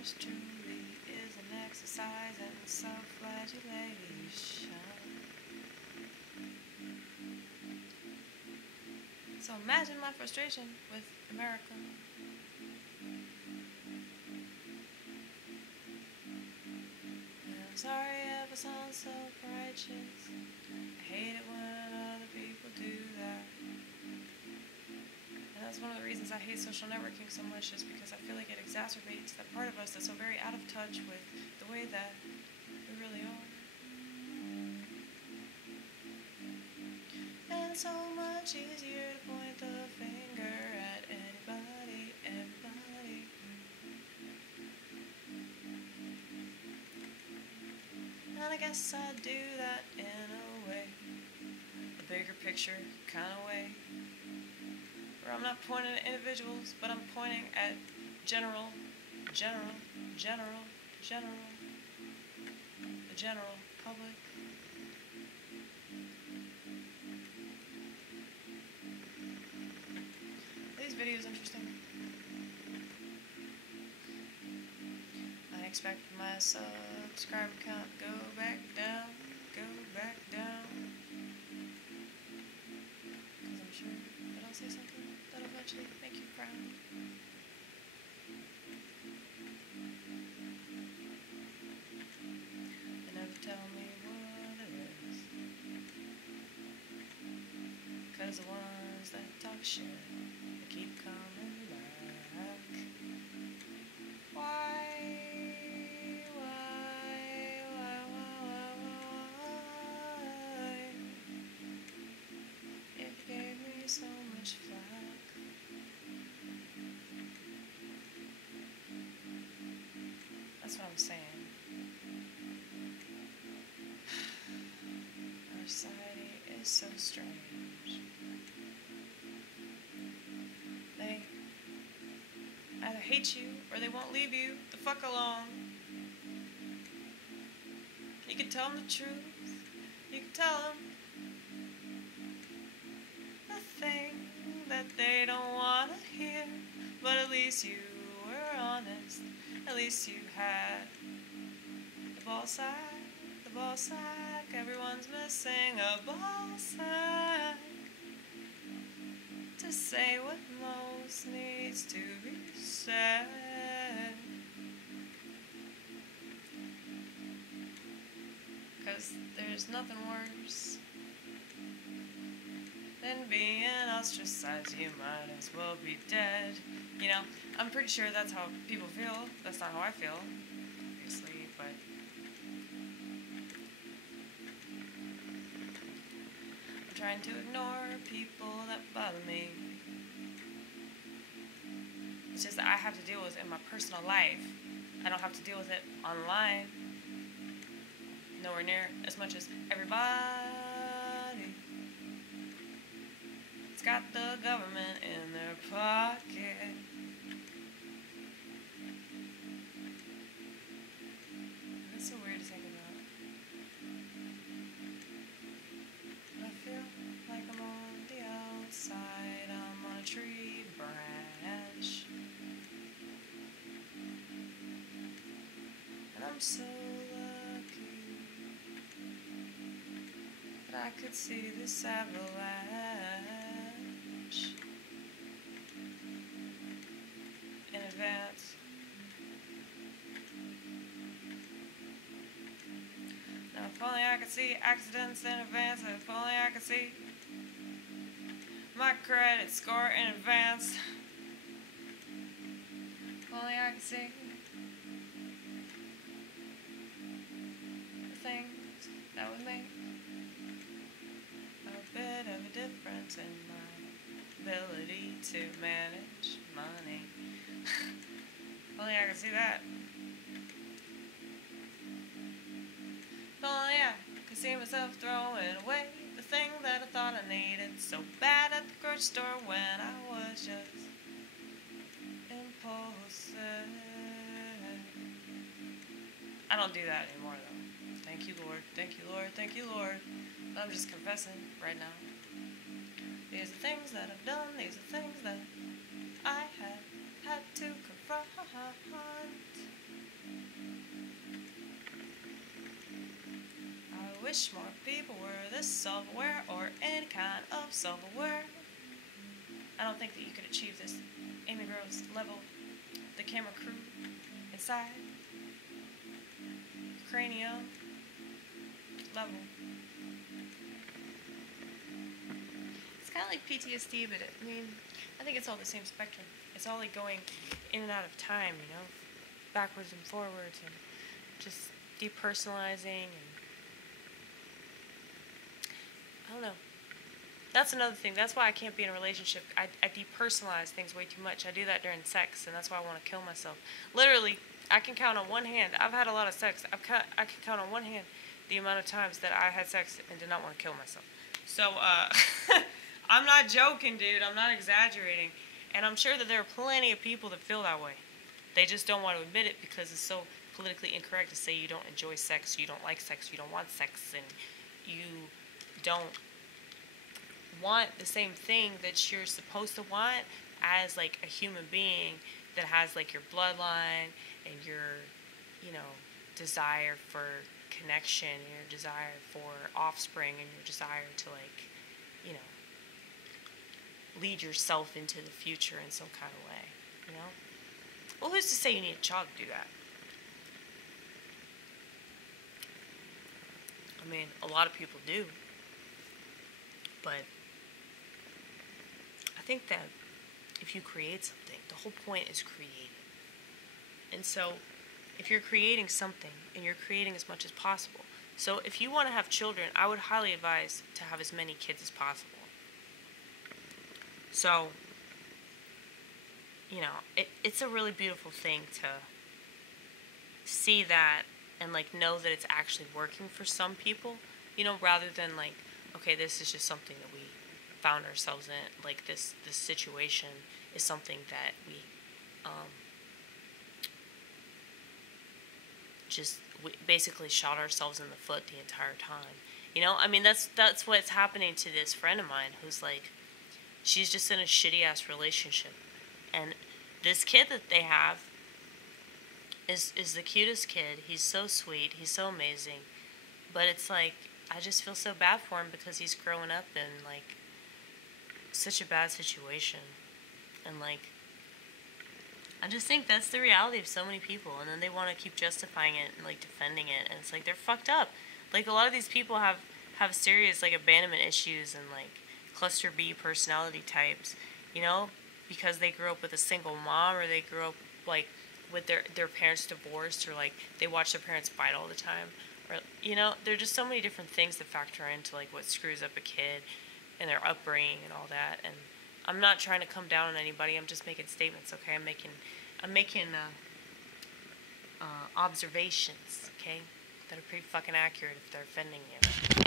yours truly is an exercise in self-flagellation. So imagine my frustration with America. And I'm sorry I ever sound self-righteous. I hate it when other people do that. And that's one of the reasons I hate social networking so much, is because I feel like it exacerbates that part of us that's so very out of touch with the way that we really are. And it's so much easier to point the finger at anybody. And I guess I do that in a way, a bigger picture kind of way, where I'm not pointing at individuals, but I'm pointing at the general public. Are these videos interesting? I expect my subscriber count go back down. Because I'm sure that I'll say something that'll eventually make you frown. They never tell me what it is. Cause the ones that talk shit, they keep coming back. Why? It gave me so much flack. That's what I'm saying. Our society is so strange. They either hate you or they won't leave you the fuck alone. You can tell them the truth. You can tell them the thing that they don't want to hear. But at least you were honest. At least you had the ballsack. Everyone's missing a ballsack to say what most needs to be said. Cause there's nothing worse than being ostracized. You might as well be dead. You know, I'm pretty sure that's how people feel. That's not how I feel, obviously, but I'm trying to ignore people that bother me. It's just that I have to deal with it in my personal life. I don't have to deal with it online. Nowhere near as much as everybody. It's got the government in their pocket. That's so weird to think about. I feel like I'm on the outside. I'm on a tree branch. And I'm so lucky that I could see this avalanche in advance. Now if only I could see accidents in advance, if only I could see my credit score in advance. If only I could see the things that would make a bit of a difference in my ability to manage money. If only I could see that. If only I could see myself throwing away the thing that I thought I needed so bad at the grocery store when I was just impulsive. I don't do that anymore though. Thank you, Lord. Thank you, Lord. Thank you, Lord. But I'm just confessing right now. These are things that I've done. These are things that I have had to confront. wish more people were this self-aware, or any kind of self-aware. I don't think that you could achieve this Amy Groves level, the camera crew inside, cranium level. It's kind of like PTSD, but I think it's all the same spectrum. It's all like going in and out of time, you know, backwards and forwards, and just depersonalizing, and I don't know. That's another thing. That's why I can't be in a relationship. I depersonalize things way too much. I do that during sex, and that's why I want to kill myself. Literally, I can count on one hand. I've had a lot of sex. I can count on one hand the amount of times that I had sex and did not want to kill myself. So, I'm not joking, dude. I'm not exaggerating. And I'm sure that there are plenty of people that feel that way. They just don't want to admit it because it's so politically incorrect to say you don't enjoy sex, you don't like sex, you don't want sex, and you don't want the same thing that you're supposed to want as like a human being that has like your bloodline and your, you know, desire for connection, and your desire for offspring, and your desire to, like, you know, lead yourself into the future in some kind of way, you know? Well, who's to say you need a child to do that? I mean, a lot of people do. But I think that if you create something, the whole point is creating. And so if you're creating something, and you're creating as much as possible. So if you want to have children, I would highly advise to have as many kids as possible. So, you know, it's a really beautiful thing to see that and, like, know that it's actually working for some people, you know, rather than, like, okay, this is just something that we found ourselves in, like, this situation is something that we we basically shot ourselves in the foot the entire time. You know, I mean, that's what's happening to this friend of mine who's, like, she's just in a shitty-ass relationship. And this kid that they have is the cutest kid. He's so sweet. He's so amazing. But it's like, I just feel so bad for him because he's growing up in, like, such a bad situation. And, like, I just think that's the reality of so many people. And then they want to keep justifying it and, like, defending it. And it's like, they're fucked up. Like, a lot of these people have serious, like, abandonment issues and, like, cluster B personality types, you know, because they grew up with a single mom, or they grew up, like, with their parents divorced, or, like, they watch their parents fight all the time, or, you know, there are just so many different things that factor into, like, what screws up a kid and their upbringing and all that. And I'm not trying to come down on anybody. I'm just making statements, okay? I'm making observations, okay, that are pretty fucking accurate if they're offending you.